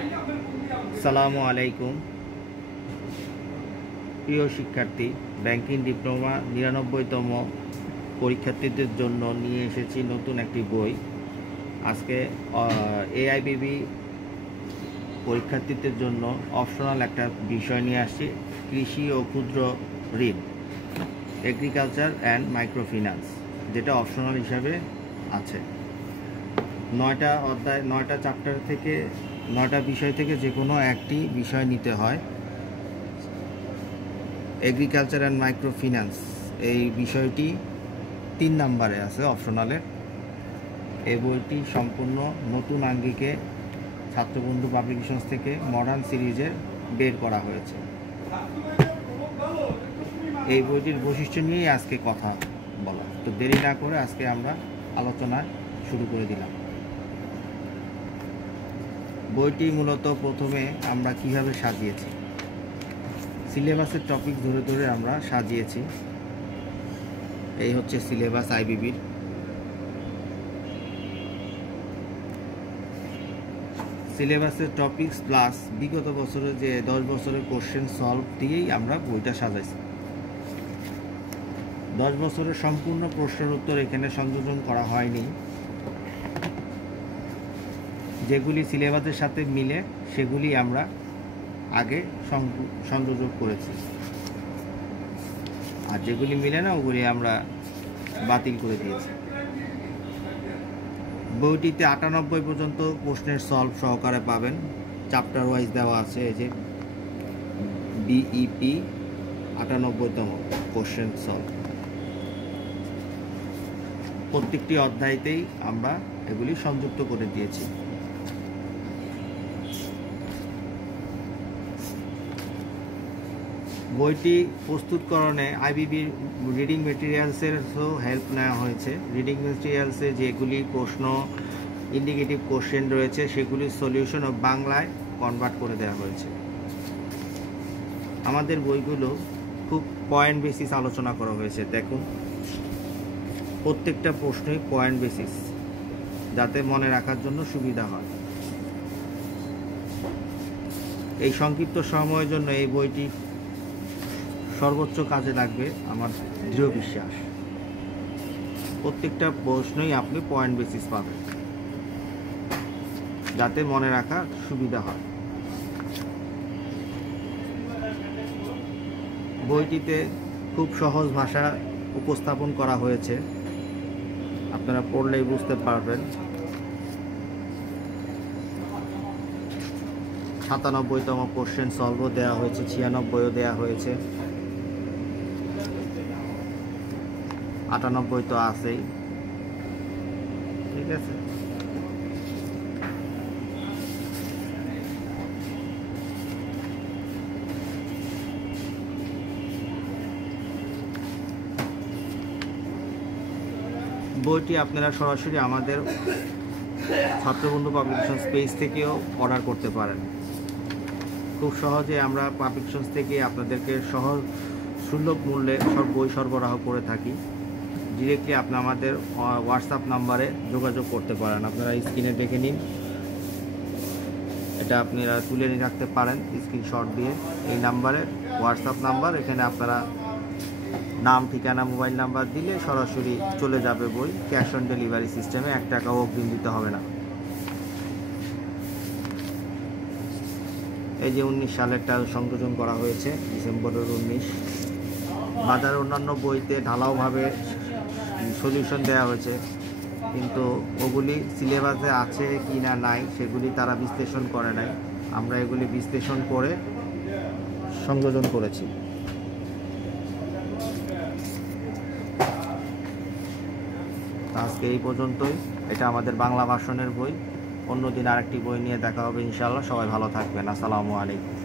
আসসালামু আলাইকুম। প্রিয় শিক্ষার্থী, ব্যাংকিং ডিপ্লোমা ৯৯তম পরীক্ষার্থীদের জন্য নিয়ে এসেছি নতুন একটি বই। আজকে এআইবিবি পরীক্ষার্থীদের জন্য অপশনাল একটা বিষয় নিয়ে আসছি, কৃষি ও ক্ষুদ্র ঋণ, এগ্রিকালচার অ্যান্ড মাইক্রো ফিন্যান্স, যেটা অপশনাল হিসাবে আছে। ৯টা অধ্যায়, ৯টা চ্যাপ্টার থেকে ৯টা বিষয় থেকে যে কোনো একটি বিষয় নিতে হয়। এগ্রিকালচার অ্যান্ড মাইক্রো ফিন্যান্স এই বিষয়টি ৩ নম্বরে আছে অপশনালে। এই বইটি সম্পূর্ণ নতুন আঙ্গিকে ছাত্রবন্ধু পাবলিকেশনস থেকে মডার্ন সিরিজে বের করা হয়েছে। এই বইটির বৈশিষ্ট্য নিয়েই আজকে কথা বলা, তো দেরি না করে আজকে আমরা আলোচনা শুরু করে দিলাম। বইটি মূলত প্রথমে আমরা কিভাবে সাজিয়েছি, সিলেবাসের টপিক ধরে ধরে আমরা সাজিয়েছি। এই হচ্ছে সিলেবাস আইবিবির। সিলেবাসের টপিকস প্লাস বিগত বছরে যে 10 বছরের কোশ্চেন সলভ দিয়েই আমরা বইটা সাজাইছি। 10 বছরের সম্পূর্ণ প্রশ্নের উত্তর এখানে সংযোজন করা হয়নি। যেগুলি সিলেবাসের সাথে মিলে সেগুলি আমরা আগে সংযোজন করেছি, আর যেগুলি মিলে না ওগুলি আমরা বাতিল করে দিয়েছি। বইটিতে 98 পর্যন্ত প্রশ্নের সলভ সহকারে পাবেন, চ্যাপ্টার ওয়াইজ দেওয়া আছে। এই যে বিইপি 98তম কোশ্চেন সলভ। প্রত্যেকটি অধ্যায়তেই আমরা এগুলি সংযুক্ত করে দিয়েছি। বইটি প্রস্তুতকরণে আইবিবির রিডিং মেটেরিয়ালসেরও হেল্প নেওয়া হয়েছে। রিডিং মেটেরিয়ালসে যেগুলি প্রশ্ন, ইন্ডিকেটিভ কোশ্চেন রয়েছে সেগুলির সলিউশনও বাংলায় কনভার্ট করে দেওয়া হয়েছে। আমাদের বইগুলো খুব পয়েন্ট বেসিস আলোচনা করা হয়েছে। দেখুন, প্রত্যেকটা প্রশ্নই পয়েন্ট বেসিস, যাতে মনে রাখার জন্য সুবিধা হয়। এই সংক্ষিপ্ত সময়ের জন্য এই বইটি সর্বোচ্চ কাজে লাগবে আমার দৃঢ় বিশ্বাস। প্রত্যেকটা প্রশ্নই আপনি পয়েন্ট বেসিস পাবেন, যাতে মনে রাখা সুবিধা হয়। বইটিতে খুব সহজ ভাষা উপস্থাপন করা হয়েছে, আপনারা পড়লেই বুঝতে পারবেন। 97তম কোশ্চেন সলভও দেওয়া হয়েছে, 96ও দেওয়া হয়েছে, 98 তো আছেই। ঠিক আছে, বইটি আপনারা সরাসরি আমাদের ছাত্রবন্ধু পাবলিকেশনস পেজ থেকেও অর্ডার করতে পারেন। খুব সহজে আমরা পাবলিকেশনস থেকে আপনাদেরকে সুলভ মূল্যে সব বই সরবরাহ করে থাকি। ডিরেক্টলি আপনি আমাদের হোয়াটসঅ্যাপ নাম্বারে যোগাযোগ করতে পারেন। আপনারা স্ক্রিনে দেখে নিন, এটা আপনারা তুলে নিয়ে রাখতে পারেন স্ক্রিনশট দিয়ে। এই নাম্বারে হোয়াটসঅ্যাপ নাম্বার, এখানে আপনারা নাম, ঠিকানা, মোবাইল নাম্বার দিলে সরাসরি চলে যাবে বই। ক্যাশ অন ডেলিভারি সিস্টেমে, 1 টাকাও অগ্রিম দিতে হবে না। এই যে 19 সালেরটা সংযোজন করা হয়েছে, ডিসেম্বরের 19। বাজারে অন্যান্য বইতে ঢালাওভাবে সলিউশন দেওয়া হয়েছে, কিন্তু ওগুলি সিলেবাসে আছে কি না নাই সেগুলি তারা বিশ্লেষণ করে নাই। আমরা এগুলি বিশ্লেষণ করে সংযোজন করেছি। আজকে এই পর্যন্তই। এটা আমাদের বাংলা ভার্সনের বই। অন্যদিন আরেকটি বই নিয়ে দেখা হবে ইনশাআল্লাহ। সবাই ভালো থাকবেন। আসসালামু আলাইকুম।